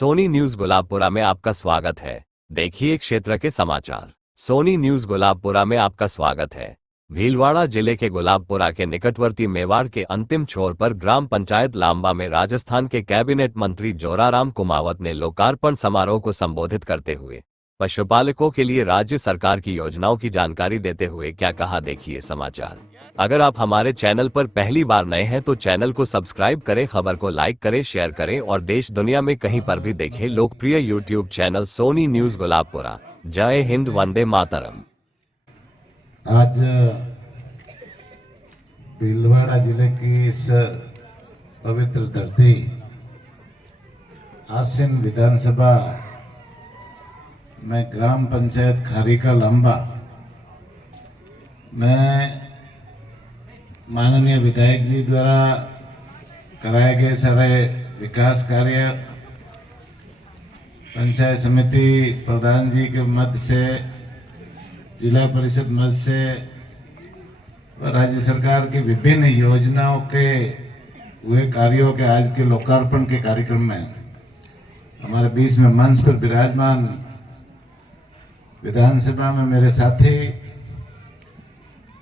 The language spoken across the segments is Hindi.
सोनी न्यूज गुलाबपुरा में आपका स्वागत है। देखिए क्षेत्र के समाचार। सोनी न्यूज गुलाबपुरा में आपका स्वागत है। भीलवाड़ा जिले के गुलाबपुरा के निकटवर्ती मेवाड़ के अंतिम छोर पर ग्राम पंचायत लांबा में राजस्थान के कैबिनेट मंत्री जोराराम कुमावत ने लोकार्पण समारोह को संबोधित करते हुए पशुपालकों के लिए राज्य सरकार की योजनाओं की जानकारी देते हुए क्या कहा, देखिए समाचार। अगर आप हमारे चैनल पर पहली बार नए हैं तो चैनल को सब्सक्राइब करें, खबर को लाइक करें, शेयर करें और देश दुनिया में कहीं पर भी देखें लोकप्रिय YouTube channel Soni news Gulabpura. जय हिंद, वंदे मातरम। आज भीलवाड़ा जिले की इस पवित्र धरती आसीन विधानसभा में ग्राम पंचायत खारिका लांबा में माननीय विधायक जी द्वारा कराए गए सारे विकास कार्य, पंचायत समिति प्रधान जी के मद से, जिला परिषद मद से और राज्य सरकार की विभिन्न योजनाओं के हुए कार्यों के आज के लोकार्पण के कार्यक्रम में हमारे बीच में मंच पर विराजमान विधानसभा में मेरे साथी,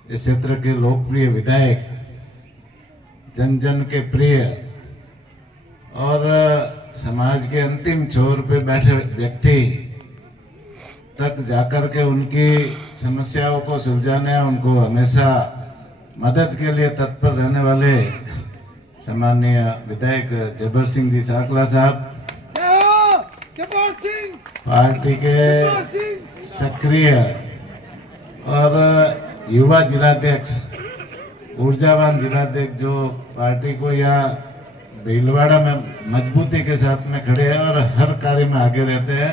इस क्षेत्र के लोकप्रिय विधायक, जन जन के प्रिय और समाज के अंतिम छोर पे बैठे व्यक्ति तक जाकर के उनकी समस्याओं को सुलझाने, उनको हमेशा मदद के लिए तत्पर रहने वाले सम्माननीय विधायक जबर सिंह जी साकला साहब, पार्टी के सक्रिय और युवा जिलाध्यक्ष, ऊर्जावान जिलाध्यक्ष, जो पार्टी को यहाँ भीलवाड़ा में मजबूती के साथ में खड़े हैं और हर कार्य में आगे रहते हैं,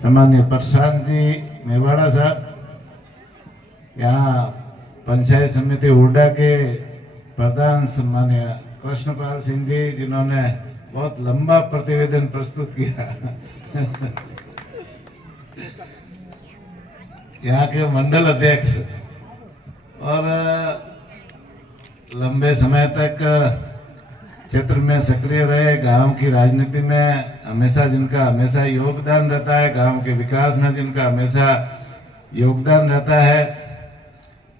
सम्माननीय प्रशांत जी मेवाड़ा साहब, यहाँ पंचायत समिति उर्डा के प्रधान सम्माननीय कृष्णपाल सिंह जी, जिन्होंने बहुत लंबा प्रतिवेदन प्रस्तुत किया यहाँ के मंडल अध्यक्ष और लंबे समय तक क्षेत्र में सक्रिय रहे, गांव की राजनीति में जिनका हमेशा योगदान रहता है, गांव के विकास में जिनका हमेशा योगदान रहता है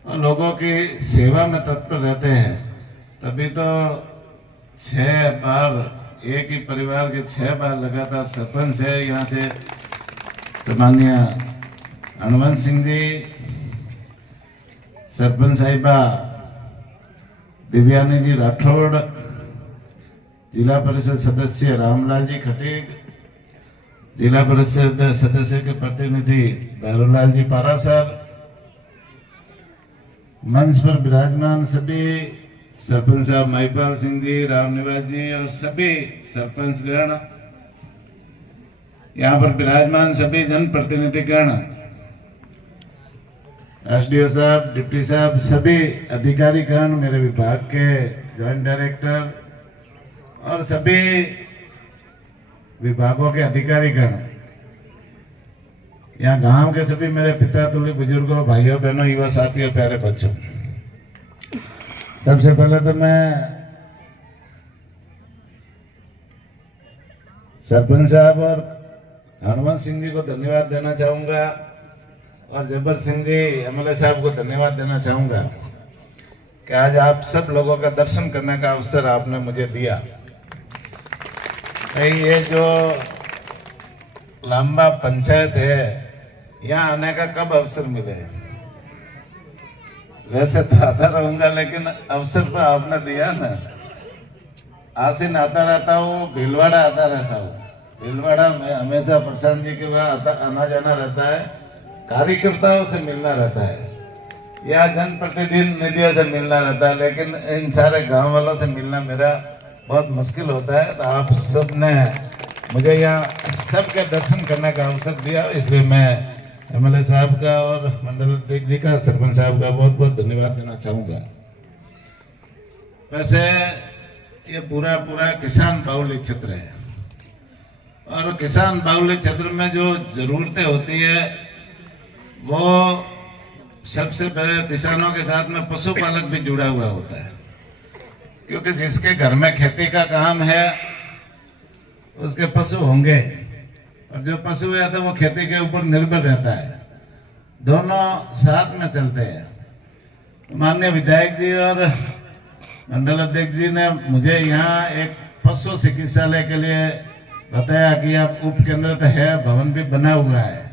और लोगों की सेवा में तत्पर रहते हैं। तभी तो 6 बार एक ही परिवार के 6 बार लगातार सरपंच है यहाँ से सम्माननीय हनुमंत सिंह जी, सरपंच साहिबा दिव्यानी जी राठौड़, जिला परिषद सदस्य रामलाल जी खटीक, जिला परिषद सदस्य के प्रतिनिधि भैरवलाल जी पारासर, मंच पर विराजमान सभी सरपंच साहब महिपाल सिंह जी, रामनिवास जी और सभी सरपंच गण, यहाँ पर विराजमान सभी जनप्रतिनिधिगण, एसडीओ साहब, डिप्टी साहब, सभी अधिकारीगण, मेरे विभाग के जॉइंट डायरेक्टर और सभी विभागों के अधिकारीगण, यहाँ गांव के सभी मेरे पिता तुल्य बुजुर्गों, भाइयों बहनों, युवा साथियों, प्यारे बच्चों, सबसे पहले तो मैं सरपंच साहब और हनुमंत सिंह जी को धन्यवाद देना चाहूंगा और जबर सिंह जी एमएलए साहब को धन्यवाद देना चाहूंगा कि आज आप सब लोगों का दर्शन करने का अवसर आपने मुझे दिया। ये जो लांबा पंचायत है, यहाँ आने का कब अवसर मिले? वैसे तो आता रहूंगा, लेकिन अवसर तो आपने दिया ना। आसीन आता रहता हूँ, भीलवाड़ा आता रहता हूँ। भीलवाड़ा में हमेशा प्रशांत जी के वहाँ आना जाना रहता है, कार्यकर्ताओं से मिलना रहता है या जनप्रतिनिधियों से मिलना रहता है, लेकिन इन सारे गांव वालों से मिलना मेरा बहुत मुश्किल होता है। तो आप सब ने मुझे यहाँ सबके दर्शन करने का अवसर दिया, इसलिए मैं एमएलए साहब का और मंडल अध्यक्ष जी का, सरपंच साहब का बहुत बहुत धन्यवाद देना चाहूँगा। वैसे ये पूरा किसान बाहुल्य क्षेत्र है और किसान बाहुल्य क्षेत्र में जो जरूरतें होती है वो सबसे पहले किसानों के साथ में पशुपालक भी जुड़ा हुआ होता है, क्योंकि जिसके घर में खेती का काम है उसके पशु होंगे, और जो पशु है तो वो खेती के ऊपर निर्भर रहता है। दोनों साथ में चलते हैं। माननीय विधायक जी और मंडल अध्यक्ष जी ने मुझे यहाँ एक पशु चिकित्सालय के लिए बताया कि आप उप केंद्र तो है, भवन भी बना हुआ है,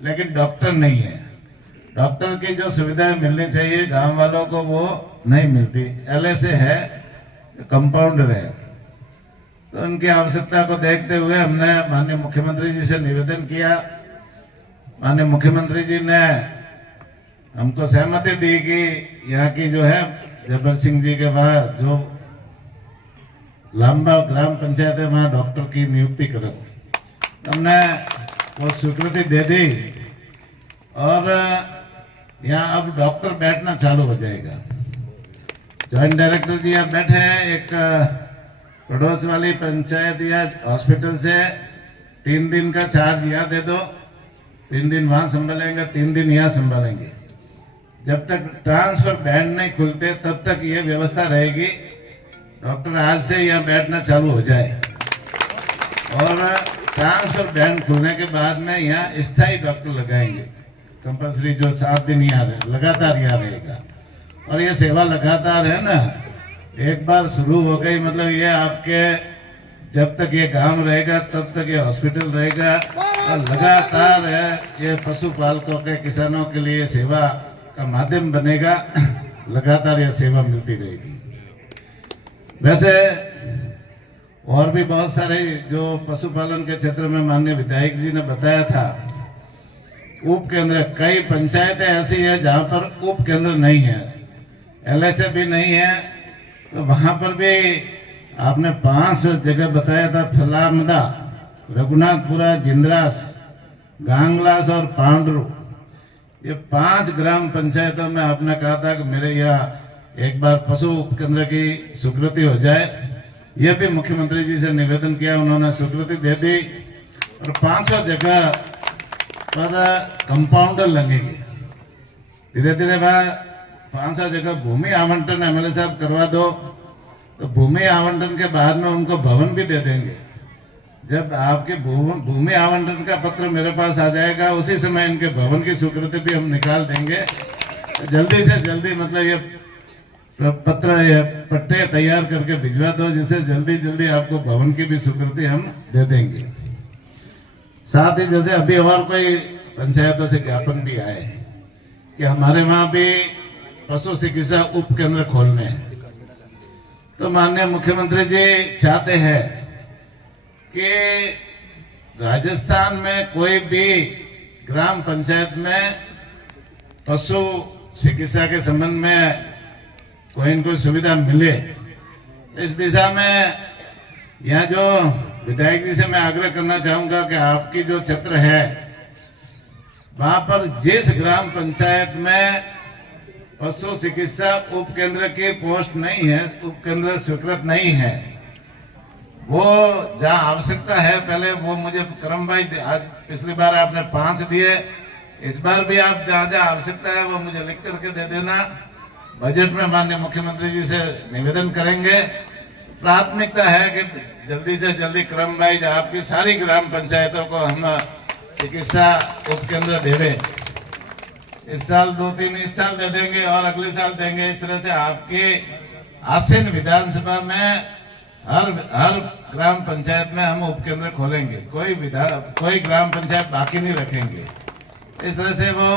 लेकिन डॉक्टर नहीं है। डॉक्टर की जो सुविधाएं मिलनी चाहिए गांव वालों को वो नहीं मिलती। LSA है, कंपाउंडर है। तो उनकी आवश्यकता को देखते हुए हमने माननीय मुख्यमंत्री जी से निवेदन किया। माननीय मुख्यमंत्री जी ने हमको सहमति दी कि यहाँ की जो है जबर सिंह जी के बाद जो लांबा ग्राम पंचायत है वहाँ डॉक्टर की नियुक्ति करो। हमने वो स्वीकृति दे दी और यहाँ अब डॉक्टर बैठना चालू हो जाएगा। जॉइंट डायरेक्टर जी यहाँ बैठे हैं। एक पड़ोस वाली पंचायत या हॉस्पिटल से 3 दिन का चार्ज यहाँ दे दो, 3 दिन वहाँ संभालेंगे, 3 दिन यहाँ संभालेंगे। जब तक ट्रांसफर बैंड नहीं खुलते तब तक ये व्यवस्था रहेगी। डॉक्टर आज से यहाँ बैठना चालू हो जाए और ट्रांसफर बैंड खुलने के बाद में यहाँ स्थायी डॉक्टर लगाएंगे कंपल्सरी, जो 7 दिन यहाँ लगातार यहाँ रहेगा। और ये सेवा लगातार है ना, एक बार शुरू हो गई मतलब ये आपके जब तक ये गांव रहेगा तब तक ये हॉस्पिटल रहेगा और लगातार है ये पशुपालकों के किसानों के लिए सेवा का माध्यम बनेगा। लगातार यह सेवा मिलती रहेगी। वैसे और भी बहुत सारे जो पशुपालन के क्षेत्र में माननीय विधायक जी ने बताया था, उप केंद्र कई पंचायतें ऐसी है जहां पर उप केंद्र नहीं है, LSA भी नहीं है। तो वहां पर भी आपने 5 जगह बताया था, फलामदा, रघुनाथपुरा, जिंद्रास, गांगलास और पांडरू। ये 5 ग्राम पंचायतों में आपने कहा था कि मेरे यहाँ एक बार पशु उपकेंद्र की स्वीकृति हो जाए। यह भी मुख्यमंत्री जी से निवेदन किया, उन्होंने स्वीकृति दे दी और 500 जगह पर कंपाउंडर लगेंगे। धीरे धीरे वह 500 जगह भूमि आवंटन MLA साहब करवा दो, तो भूमि आवंटन के बाद में उनको भवन भी दे देंगे। जब आपके भूमि आवंटन का पत्र मेरे पास आ जाएगा उसी समय इनके भवन की स्वीकृति भी हम निकाल देंगे। जल्दी से जल्दी मतलब ये पत्र या पट्टे तैयार करके भिजवा दो, जिससे जल्दी जल्दी आपको भवन की भी स्वीकृति हम दे देंगे। साथ ही जैसे अभी और कोई पंचायतों से ज्ञापन भी आए कि हमारे वहां भी पशु चिकित्सा उप केंद्र खोलने हैं। तो माननीय मुख्यमंत्री जी चाहते हैं कि राजस्थान में कोई भी ग्राम पंचायत में पशु चिकित्सा के संबंध में कोई न कोई सुविधा मिले। इस दिशा में यहाँ जो विधायक जी से मैं आग्रह करना चाहूंगा कि आपकी जो क्षेत्र है वहां पर जिस ग्राम पंचायत में पशु चिकित्सा उप केंद्र की पोस्ट नहीं है, उप केंद्र स्वीकृत नहीं है, वो जहाँ आवश्यकता है पहले वो मुझे करम भाई, आज पिछली बार आपने 5 दिए, इस बार भी आप जहाँ जहाँ आवश्यकता है वो मुझे लिख करके दे देना। बजट में माननीय मुख्यमंत्री जी से निवेदन करेंगे। प्राथमिकता है कि जल्दी से जल्दी क्रम वाइज आपकी सारी ग्राम पंचायतों को हम चिकित्सा उपकेंद्र देवे। इस साल 2-3 इस साल दे देंगे और अगले साल देंगे। इस तरह से आपके आसीन विधानसभा में हर ग्राम पंचायत में हम उपकेंद्र खोलेंगे। कोई ग्राम पंचायत बाकी नहीं रखेंगे। इस तरह से वो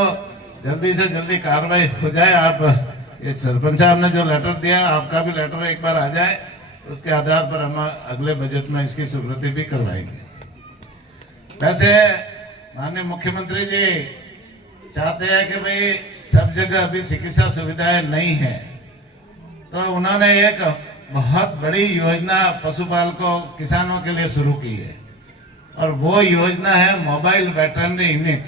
जल्दी से जल्दी कार्रवाई हो जाए। आप ये सरपंच साहब ने जो लेटर दिया, आपका भी लेटर एक बार आ जाए, उसके आधार पर हम अगले बजट में इसकी स्वीकृति भी करवाएंगे। वैसे माननीय मुख्यमंत्री जी चाहते हैं कि भाई सब जगह अभी चिकित्सा सुविधाएं नहीं है, तो उन्होंने एक बहुत बड़ी योजना पशुपालकों किसानों के लिए शुरू की है और वो योजना है मोबाइल वेटरनरी यूनिट।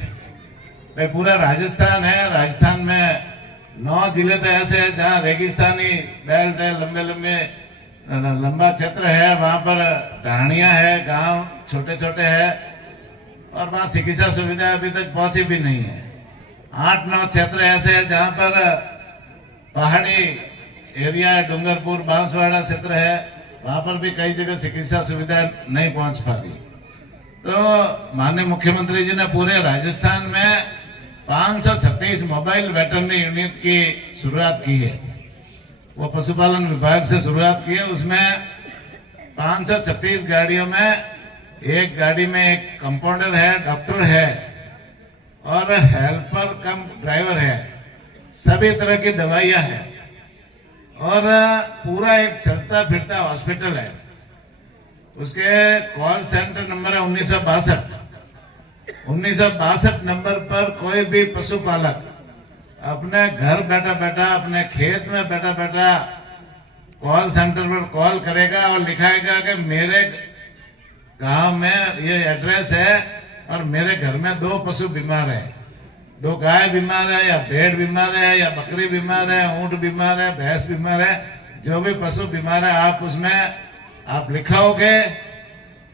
भाई पूरा राजस्थान है, राजस्थान में 9 जिले तो ऐसे हैं जहाँ रेगिस्तानी बेल्ट है, लंबा क्षेत्र है, वहाँ पर ढाणियाँ है, गांव छोटे छोटे है और वहाँ चिकित्सा सुविधा अभी तक पहुंची भी नहीं है। 8-9 क्षेत्र ऐसे हैं जहाँ पर पहाड़ी एरिया है, डूंगरपुर बांसवाड़ा क्षेत्र है, वहां पर भी कई जगह चिकित्सा सुविधा नहीं पहुंच पाती। तो माननीय मुख्यमंत्री जी ने पूरे राजस्थान में 536 मोबाइल वेटरनरी यूनिट की शुरुआत की है। वो पशुपालन विभाग से शुरुआत की है। उसमें 536 गाड़ियों में एक गाड़ी में एक कंपाउंडर है, डॉक्टर है और हेल्पर कम ड्राइवर है। सभी तरह की दवाइयां हैं और पूरा एक चलता फिरता हॉस्पिटल है। उसके कॉल सेंटर नंबर है 1962 नंबर पर कोई भी पशुपालक अपने घर बैठा बैठा, अपने खेत में बैठा बैठा कॉल सेंटर पर कॉल करेगा और लिखाएगा कि मेरे गांव में ये एड्रेस है और मेरे घर में 2 पशु बीमार है, 2 गाय बीमार है या भेड़ बीमार है या बकरी बीमार है, ऊंट बीमार है, भैंस बीमार है, जो भी पशु बीमार है आप उसमें आप लिखाओगे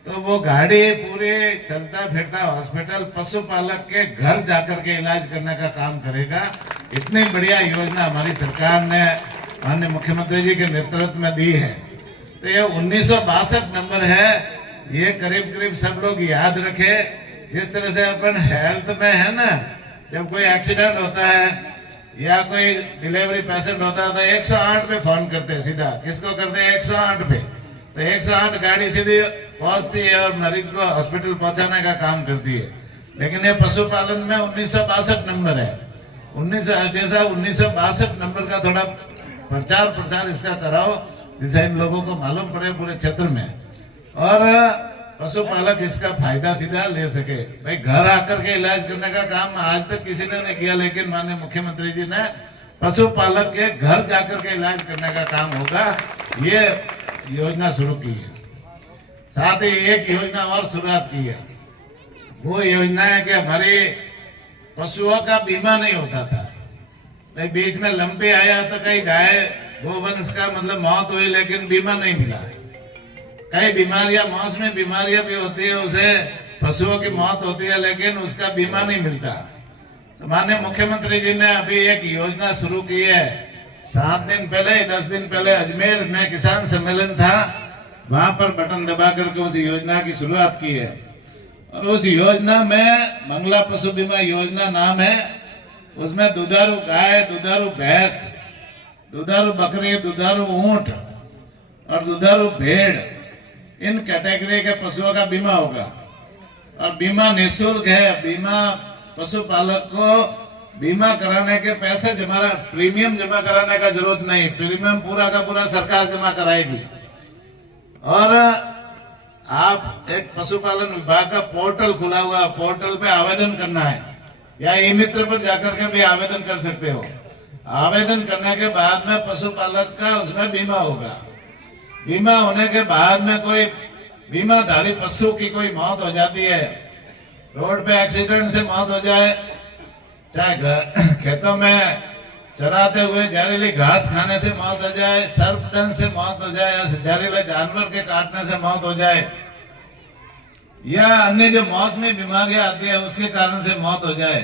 तो वो गाड़ी पूरी चलता फिरता हॉस्पिटल पशुपालक के घर जाकर के इलाज करने का काम करेगा। इतनी बढ़िया योजना हमारी सरकार ने माननीय मुख्यमंत्री जी के नेतृत्व में दी है। तो ये 1962 नंबर है। ये करीब करीब सब लोग याद रखे। जिस तरह से अपन हेल्थ में है ना, जब कोई एक्सीडेंट होता है या कोई डिलीवरी पेशेंट होता है तो 108 पे फोन करते हैं, सीधा किसको करते हैं 108 पे। तो 108 गाड़ी सीधी पहुंचती है और मरीज को हॉस्पिटल पहुंचाने का काम करती है। लेकिन ये पशुपालन में 1962 नंबर है। 1962 नंबर का थोड़ा प्रचार प्रसार इसका कराओ, जिससे इन लोगों को मालूम पड़े पूरे क्षेत्र में और पशुपालक इसका फायदा सीधा ले सके। भाई घर आकर के इलाज करने का काम आज तक किसी ने नहीं किया, लेकिन माननीय मुख्यमंत्री जी ने पशुपालक के घर जाकर के इलाज करने का काम होगा, ये योजना शुरू की है। साथ ही एक योजना और शुरुआत की है। वो योजना है कि हमारे पशुओं का बीमा नहीं होता था। भाई बीच में लंपी आया तो कई गाय गोवंश का मतलब मौत हुई, लेकिन बीमा नहीं मिला। कई बीमारियां, मौसमी बीमारियां भी होती है, उसे पशुओं की मौत होती है, लेकिन उसका बीमा नहीं मिलता। तो माननीय मुख्यमंत्री जी ने अभी एक योजना शुरू की है। 7 दिन पहले 10 दिन पहले अजमेर में किसान सम्मेलन था, वहां पर बटन दबा करके उस योजना की शुरुआत की है। और उस योजना में मंगला पशु बीमा योजना नाम है। उसमें दुधारू गाय, दुधारू भैंस, दुधारू बकरी, दुधारू ऊंट और दुधारू भेड़, इन कैटेगरी के पशुओं का बीमा होगा और बीमा निःशुल्क है। बीमा पशुपालक को बीमा कराने के पैसे प्रीमियम जमा कराने का जरूरत नहीं, प्रीमियम पूरा का पूरा सरकार जमा कराएगी। और आप एक पशुपालन विभाग का पोर्टल खुला हुआ, पोर्टल पे आवेदन करना है या ई मित्र पर जाकर के भी आवेदन कर सकते हो। आवेदन करने के बाद में पशुपालक का उसमें बीमा होगा। बीमा होने के बाद में कोई बीमाधारी पशु की कोई मौत हो जाती है, रोड पे एक्सीडेंट से मौत हो जाए, चाहे खेतों में चराते हुए जहरीली घास खाने से मौत हो जाए, सर्प डंक से मौत हो जाए, या जहरीले जानवर के काटने से मौत हो जाए, या अन्य जो मौसमी बीमारियां आती है उसके कारण से मौत हो जाए,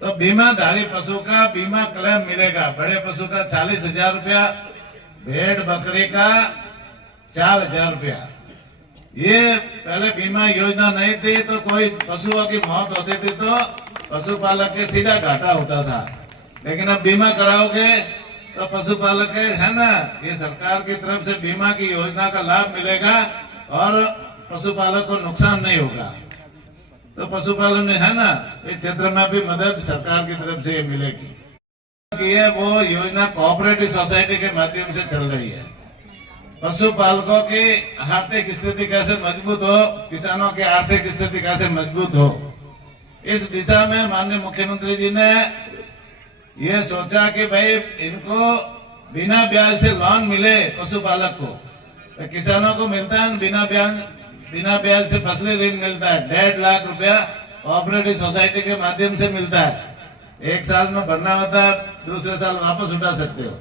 तो बीमाधारी पशु का बीमा क्लेम मिलेगा। बड़े पशु का 40,000 रुपया, भेड़ बकरी का 4,000 रुपया। ये पहले बीमा योजना नहीं थी, तो कोई पशुओं की मौत होती थी तो पशुपालक के सीधा घाटा होता था। लेकिन अब बीमा कराओगे तो पशुपालक के है ना, ये सरकार की तरफ से बीमा की योजना का लाभ मिलेगा और पशुपालक को नुकसान नहीं होगा। तो पशुपालन में है ना, इस क्षेत्र में भी मदद सरकार की तरफ से ये मिलेगी। ये वो योजना कोऑपरेटिव सोसाइटी के माध्यम से चल रही है। पशुपालकों की आर्थिक स्थिति कैसे मजबूत हो, किसानों की आर्थिक स्थिति कैसे मजबूत हो, इस दिशा में माननीय मुख्यमंत्री जी ने ये सोचा कि भाई इनको बिना ब्याज से लोन मिले पशुपालक को। तो किसानों को मिलता है बिना ब्याज से फसली ऋण मिलता है, 1.5 लाख रुपया कोऑपरेटिव सोसाइटी के माध्यम से मिलता है। 1 साल में भरना होता है, दूसरे साल वापस उठा सकते हो।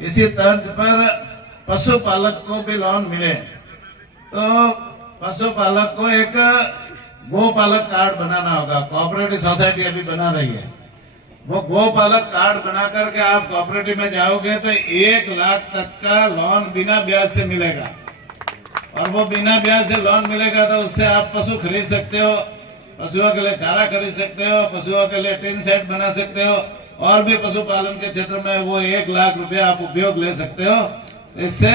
इसी तर्ज पर पशुपालक को भी लोन मिले तो पशुपालक को एक गोपालक कार्ड बनाना होगा। कोऑपरेटिव सोसाइटी अभी बना रही है। वो गोपालक कार्ड बना करके आप कोऑपरेटिव में जाओगे तो 1 लाख तक का लोन बिना ब्याज से मिलेगा। और वो बिना ब्याज से लोन मिलेगा तो उससे आप पशु खरीद सकते हो, पशुओं के लिए चारा खरीद सकते हो, पशुओं के लिए टिन सेट बना सकते हो, और भी पशुपालन के क्षेत्र में वो 1 लाख रुपया आप उपयोग ले सकते हो। इससे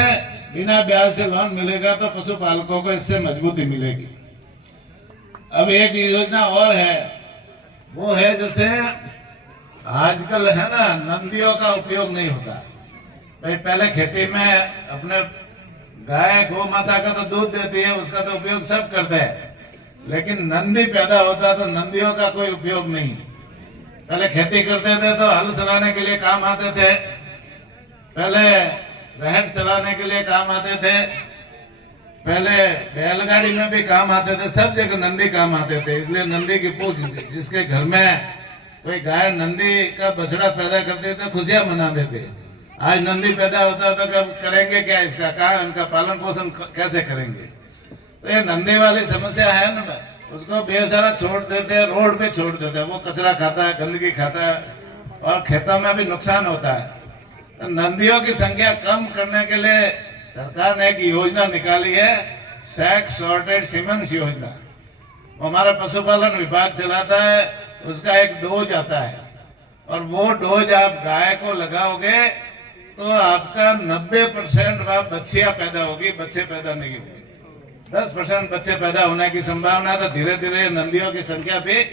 बिना ब्याज से लोन मिलेगा तो पशुपालकों को इससे मजबूती मिलेगी। अब एक योजना और है, वो है जैसे आजकल है ना, नंदियों का उपयोग नहीं होता। भाई पहले खेती में अपने गाय गौ माता का तो दूध देती है, उसका तो उपयोग सब करते हैं, लेकिन नंदी पैदा होता तो नंदियों का कोई उपयोग नहीं। पहले खेती करते थे तो हल चलाने के लिए काम आते थे, पहले रहट चलाने के लिए काम आते थे, पहले बैलगाड़ी में भी काम आते थे, सब जगह नंदी काम आते थे। इसलिए नंदी की पूछ, जिसके घर में कोई गाय नंदी का बछड़ा पैदा करते थे, खुशियां मना देते। आज नंदी पैदा होता तो कब करेंगे क्या इसका, कहा इनका पालन पोषण कैसे करेंगे। तो ये नंदी वाली समस्या है ना, उसको बेसारा छोड़ देते हैं, रोड पे छोड़ देते हैं, वो कचरा खाता है, गंदगी खाता है, और खेतों में भी नुकसान होता है। तो नंदियों की संख्या कम करने के लिए सरकार ने एक योजना निकाली है, सेक्स सॉर्टेड सीमेंस योजना। हमारा पशुपालन विभाग चलाता है, उसका एक डोज आता है, और वो डोज आप गाय को लगाओगे तो आपका 90% बच्चियां पैदा होगी, बच्चे पैदा नहीं होंगे। 10% बच्चे पैदा होने की संभावना, तो धीरे धीरे नंदियों की संख्या भी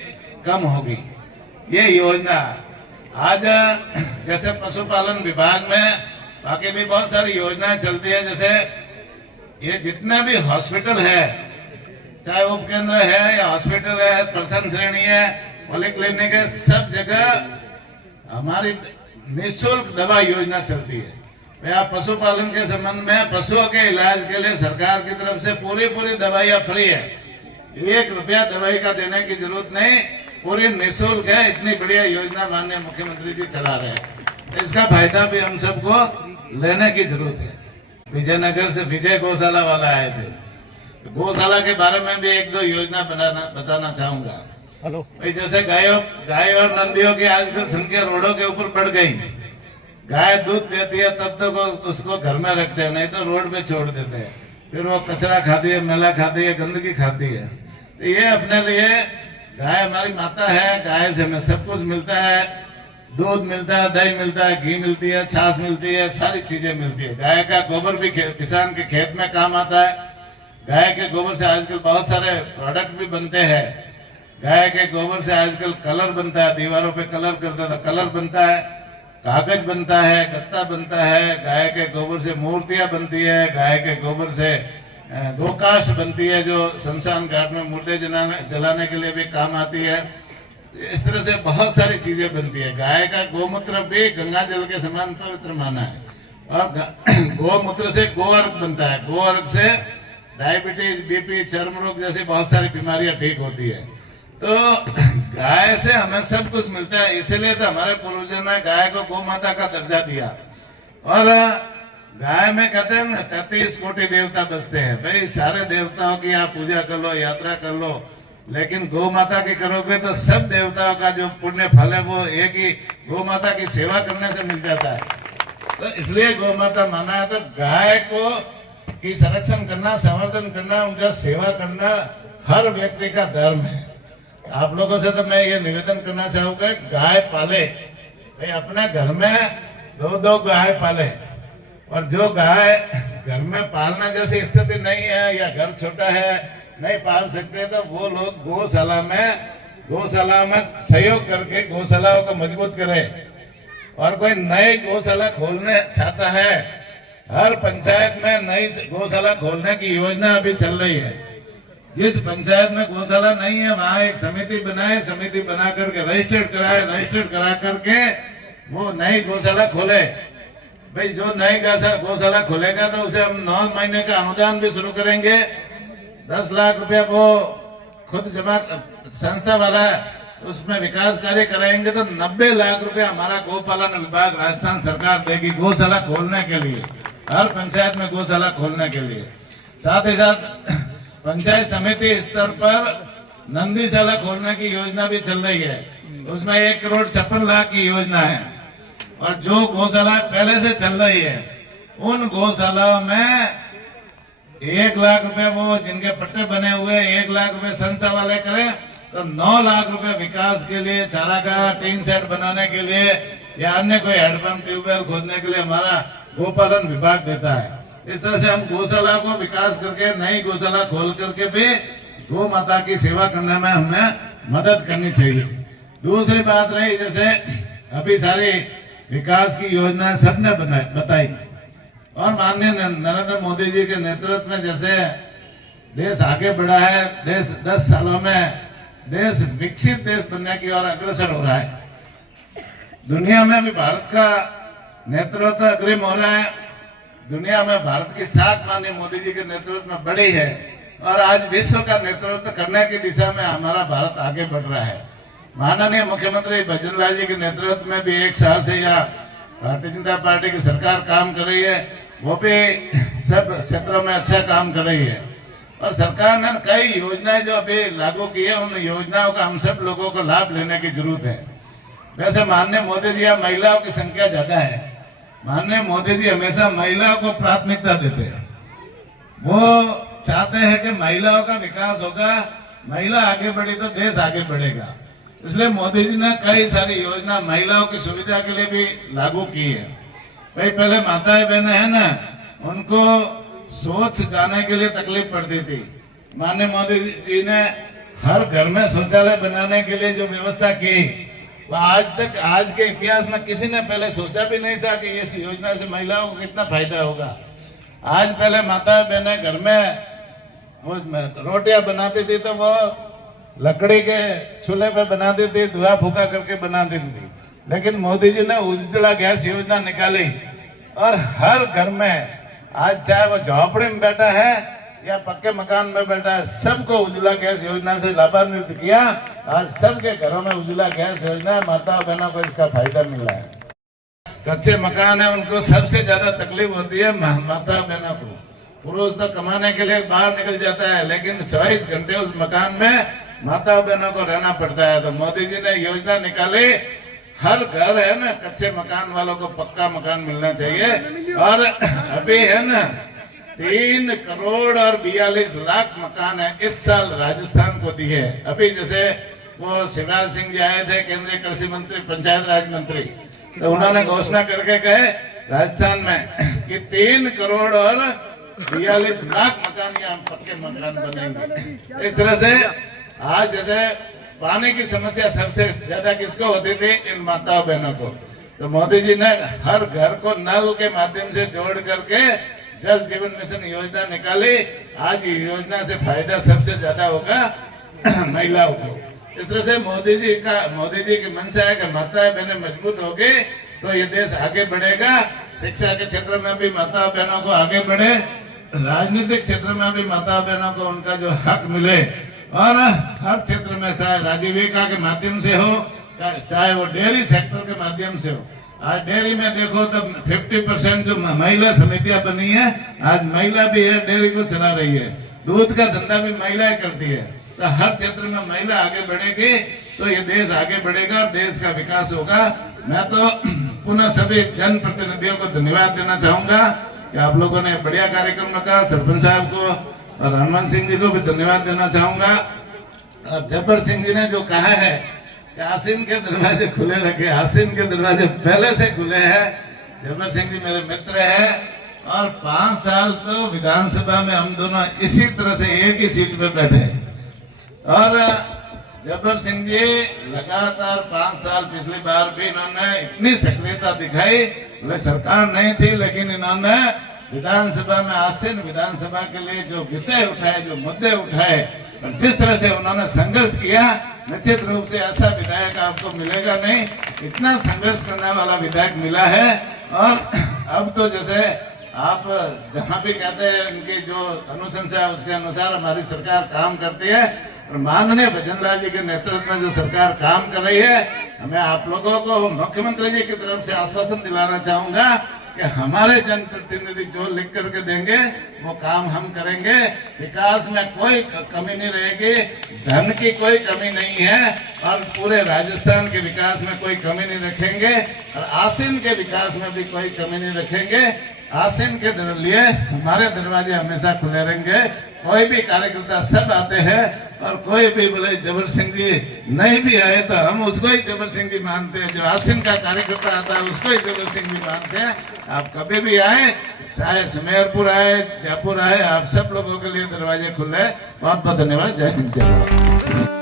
कम होगी। ये योजना आज जैसे पशुपालन विभाग में बाकी भी बहुत सारी योजनाएं चलती है। जैसे ये जितने भी हॉस्पिटल है, चाहे उपकेंद्र है या हॉस्पिटल है, प्रथम श्रेणी है, पॉलिक्लिनिक है, सब जगह हमारी निःशुल्क दवा योजना चलती है। आप पशुपालन के संबंध में पशुओं के इलाज के लिए सरकार की तरफ से पूरी दवाइयाँ फ्री है, 1 रुपया दवाई का देने की जरूरत नहीं, पूरी निःशुल्क है। इतनी बढ़िया योजना माननीय मुख्यमंत्री जी चला रहे हैं, तो इसका फायदा भी हम सबको लेने की जरूरत है। विजयनगर से विजय गौशाला वाला आए थे, तो गौशाला के बारे में भी 1-2 योजना बताना चाहूंगा। भाई जैसे गाय और नंदियों की आजकल संख्या रोडों के ऊपर बढ़ गई। गाय दूध देती है तब तक उसको घर में रखते हैं, नहीं तो रोड पे छोड़ देते हैं, फिर वो कचरा खाती है, मैला खाती है, गंदगी खाती है। तो ये अपने लिए गाय हमारी माता है, गाय से हमें सब कुछ मिलता है, दूध मिलता है, दही मिलता है, घी मिलती है, छाछ मिलती है, सारी चीजें मिलती है। गाय का गोबर भी किसान के खेत में काम आता है। गाय के गोबर से आजकल बहुत सारे प्रोडक्ट भी बनते हैं। गाय के गोबर से आजकल कलर बनता है, दीवारों पे कलर करता था, कलर बनता है, कागज बनता है, गत्ता बनता है, गाय के गोबर से मूर्तियां बनती है, गाय के गोबर से गोकाष्ठ बनती है, जो शमशान घाट में मुर्दे जलाने के लिए भी काम आती है। इस तरह से बहुत सारी चीजें बनती है। गाय का गोमूत्र भी गंगा जल के समान पवित्र माना है, और गोमूत्र से गोअर्क बनता है। गोअर्क से डायबिटीज, बीपी, चर्म रोग जैसी बहुत सारी बीमारियां ठीक होती है। तो गाय से हमें सब कुछ मिलता है, इसीलिए तो हमारे पूर्वजों ने गाय को गौ माता का दर्जा दिया। और गाय में कहते हैं ना 33 कोटि देवता बसते हैं। भाई सारे देवताओं की आप पूजा कर लो, यात्रा कर लो, लेकिन गौ माता की करोगे तो सब देवताओं का जो पुण्य फल है वो एक ही गौ माता की सेवा करने से मिल जाता है। तो इसलिए गौ माता माना है। तो गाय को की संरक्षण करना, संवर्धन करना, उनका सेवा करना हर व्यक्ति का धर्म है। आप लोगों से तो मैं ये निवेदन करना चाहूंगा, गाय पाले, भाई अपने घर में 2-2 गाय पाले। और जो गाय घर में पालना जैसी स्थिति नहीं है या घर छोटा है, नहीं पाल सकते, तो वो लोग गौशाला में सहयोग करके गौशालाओं को मजबूत करें। और कोई नई गौशाला खोलने चाहता है, हर पंचायत में नई गौशाला खोलने की योजना अभी चल रही है। जिस पंचायत में गौशाला नहीं है वहां एक समिति बनाए, समिति बना करके रजिस्टर्ड कराए, रजिस्टर्ड करा करके वो नई गौशाला खोले। भाई जो नई गौशाला खोलेगा तो उसे हम 9 महीने का अनुदान भी शुरू करेंगे। 10 लाख रुपया वो खुद जमा संस्था वाला उसमें विकास कार्य कराएंगे, तो 90 लाख रुपया हमारा गौपालन विभाग राजस्थान सरकार देगी गौशाला खोलने के लिए, हर पंचायत में गौशाला खोलने के लिए। साथ ही साथ पंचायत समिति स्तर पर नंदीशाला खोलने की योजना भी चल रही है। उसमें 1,56,00,000 की योजना है। और जो गौशाला पहले से चल रही है उन गौशालाओं में 1,00,000 रुपए वो जिनके पट्टे बने हुए 1,00,000 रुपए संस्था वाले करें तो 9,00,000 रुपए विकास के लिए, चारागाह, टीन सेट बनाने के लिए या अन्य कोई हैंडपंप, ट्यूबवेल खोदने के लिए हमारा गोपालन विभाग देता है। इस तरह से हम गौशाला को विकास करके नई गौशाला खोल करके भी गौ माता की सेवा करने में हमें मदद करनी चाहिए। दूसरी बात रही, जैसे अभी सारी विकास की योजना सबने बताई और माननीय नरेंद्र मोदी जी के नेतृत्व में जैसे देश आगे बढ़ा है, देश 10 सालों में देश विकसित देश बनने की ओर अग्रसर हो रहा है। दुनिया में भी भारत का नेतृत्व अग्रिम हो रहा है। दुनिया में भारत की साख माननीय मोदी जी के नेतृत्व में बढ़ी है और आज विश्व का नेतृत्व करने की दिशा में हमारा भारत आगे बढ़ रहा है। माननीय मुख्यमंत्री भजन लाल जी के नेतृत्व में भी 1 साल से यहाँ भारतीय जनता पार्टी की सरकार काम कर रही है, वो भी सब क्षेत्रों में अच्छा काम कर रही है। और सरकार ने कई योजनाएं जो अभी लागू की है, उन योजनाओं का हम सब लोगों को लाभ लेने की जरूरत है। वैसे माननीय मोदी जी, यहाँ महिलाओं की संख्या ज्यादा है। माननीय मोदी जी हमेशा महिलाओं को प्राथमिकता देते हैं। वो चाहते हैं कि महिलाओं का विकास होगा, महिला आगे बढ़ी तो देश आगे बढ़ेगा। इसलिए मोदी जी ने कई सारी योजना महिलाओं की सुविधा के लिए भी लागू की है। भाई पहले माताएं बहनें हैं ना, उनको शौच जाने के लिए तकलीफ पड़ती थी। माननीय मोदी जी ने हर घर में शौचालय बनाने के लिए जो व्यवस्था की, वो आज तक आज के इतिहास में किसी ने पहले सोचा भी नहीं था कि इस योजना से महिलाओं को कितना फायदा होगा। आज पहले माता बहनें घर में वो रोटियां बनाती थी तो वो लकड़ी के चूल्हे पे बनाती थी, धुआं फूका करके बनाती थी। लेकिन मोदी जी ने उज्ज्वला गैस योजना निकाली और हर घर में आज चाहे वो झोपड़ी में बैठा है या पक्के मकान में बैठा है, सबको उज्ज्वला गैस योजना से लाभान्वित किया। आज सबके घरों में उज्ज्वला गैस योजना है, माता बहनों को इसका फायदा मिला है। कच्चे मकान है उनको सबसे ज्यादा तकलीफ होती है माता बहनों को। पुरुष तो कमाने के लिए बाहर निकल जाता है, लेकिन 24 घंटे उस मकान में माता बहनों को रहना पड़ता है। तो मोदी जी ने योजना निकाली, हर घर है ना कच्चे मकान वालों को पक्का मकान मिलना चाहिए। और अभी है ना 3 करोड़ और 42 लाख मकान है इस साल राजस्थान को दिए। अभी जैसे वो शिवराज सिंह जी आए थे, केंद्रीय कृषि मंत्री, पंचायत राज मंत्री, तो उन्होंने घोषणा करके कहे राजस्थान में कि 3 करोड़ और 42 लाख मकान यहाँ पक्के मकान बनेंगे। इस तरह से आज जैसे पानी की समस्या सबसे ज्यादा किसको होती थी, इन माताओं बहनों को, तो मोदी जी ने हर घर को नल के माध्यम से जोड़ करके जल जीवन मिशन योजना निकाली। आज ये योजना से फायदा सबसे ज्यादा होगा महिलाओं को। इस तरह से मोदी जी की मंशा है कि माताएं बहनें मजबूत होगी तो ये देश आगे बढ़ेगा। शिक्षा के क्षेत्र में भी माता बहनों को आगे बढ़े, राजनीतिक क्षेत्र में भी माता बहनों को उनका जो हक मिले, और हर क्षेत्र में चाहे राजीविका के माध्यम से हो, चाहे वो डेयरी सेक्टर के माध्यम से हो। आज डेयरी में देखो तो 50% जो महिला समितियां बनी है, आज महिला भी है डेयरी को चला रही है। दूध का धंधा भी महिलाएं करती है। तो हर क्षेत्र में महिला आगे बढ़ेगी तो ये देश आगे बढ़ेगा और देश का विकास होगा। मैं तो पुनः सभी जनप्रतिनिधियों को धन्यवाद देना चाहूंगा कि आप लोगों ने बढ़िया कार्यक्रम रखा। सरपंच साहब को और हनुमान सिंह जी को भी धन्यवाद देना चाहूंगा। और जब्बर सिंह जी ने जो कहा है कि आसीन के दरवाजे खुले रखे, आसीन के दरवाजे पहले से खुले हैं। जब्बर सिंह जी मेरे मित्र हैं और 5 साल तो विधानसभा में हम दोनों इसी तरह से एक ही सीट पे बैठे। और जब्बर सिंह जी लगातार 5 साल, पिछली बार भी इन्होंने इतनी सक्रियता दिखाई, बोले सरकार नहीं थी लेकिन इन्होंने विधानसभा में, आसीन विधानसभा के लिए जो विषय उठाए, जो मुद्दे उठाए और जिस तरह से उन्होंने संघर्ष किया, निश्चित रूप से ऐसा विधायक आपको मिलेगा नहीं। इतना संघर्ष करने वाला विधायक मिला है। और अब तो जैसे आप जहां भी कहते हैं इनकी जो अनुशंसा है उसके अनुसार हमारी सरकार काम करती है। और माननीय भजन लाल जी के नेतृत्व में जो सरकार काम कर रही है, हमें आप लोगों को मुख्यमंत्री जी की तरफ से आश्वासन दिलाना चाहूंगा कि कि हमारे जनप्रतिनिधि जो लिख करके देंगे वो काम हम करेंगे। विकास में कोई कमी नहीं रहेगी, धन की कोई कमी नहीं है और पूरे राजस्थान के विकास में कोई कमी नहीं रखेंगे और आसीन के विकास में भी कोई कमी नहीं रखेंगे। आसीन के लिए हमारे दरवाजे हमेशा खुले रहेंगे। कोई भी कार्यकर्ता सब आते हैं और कोई भी बोले जबर सिंह जी नहीं भी आए तो हम उसको ही जबर सिंह जी मानते हैं। जो आसीन का कार्यकर्ता आता है उसको ही जबर सिंह जी मानते हैं। आप कभी भी आए, चाहे सुमेरपुर आए, जयपुर आए, आप सब लोगों के लिए दरवाजे खुले। बहुत बहुत धन्यवाद। जय हिंद, जय भारत।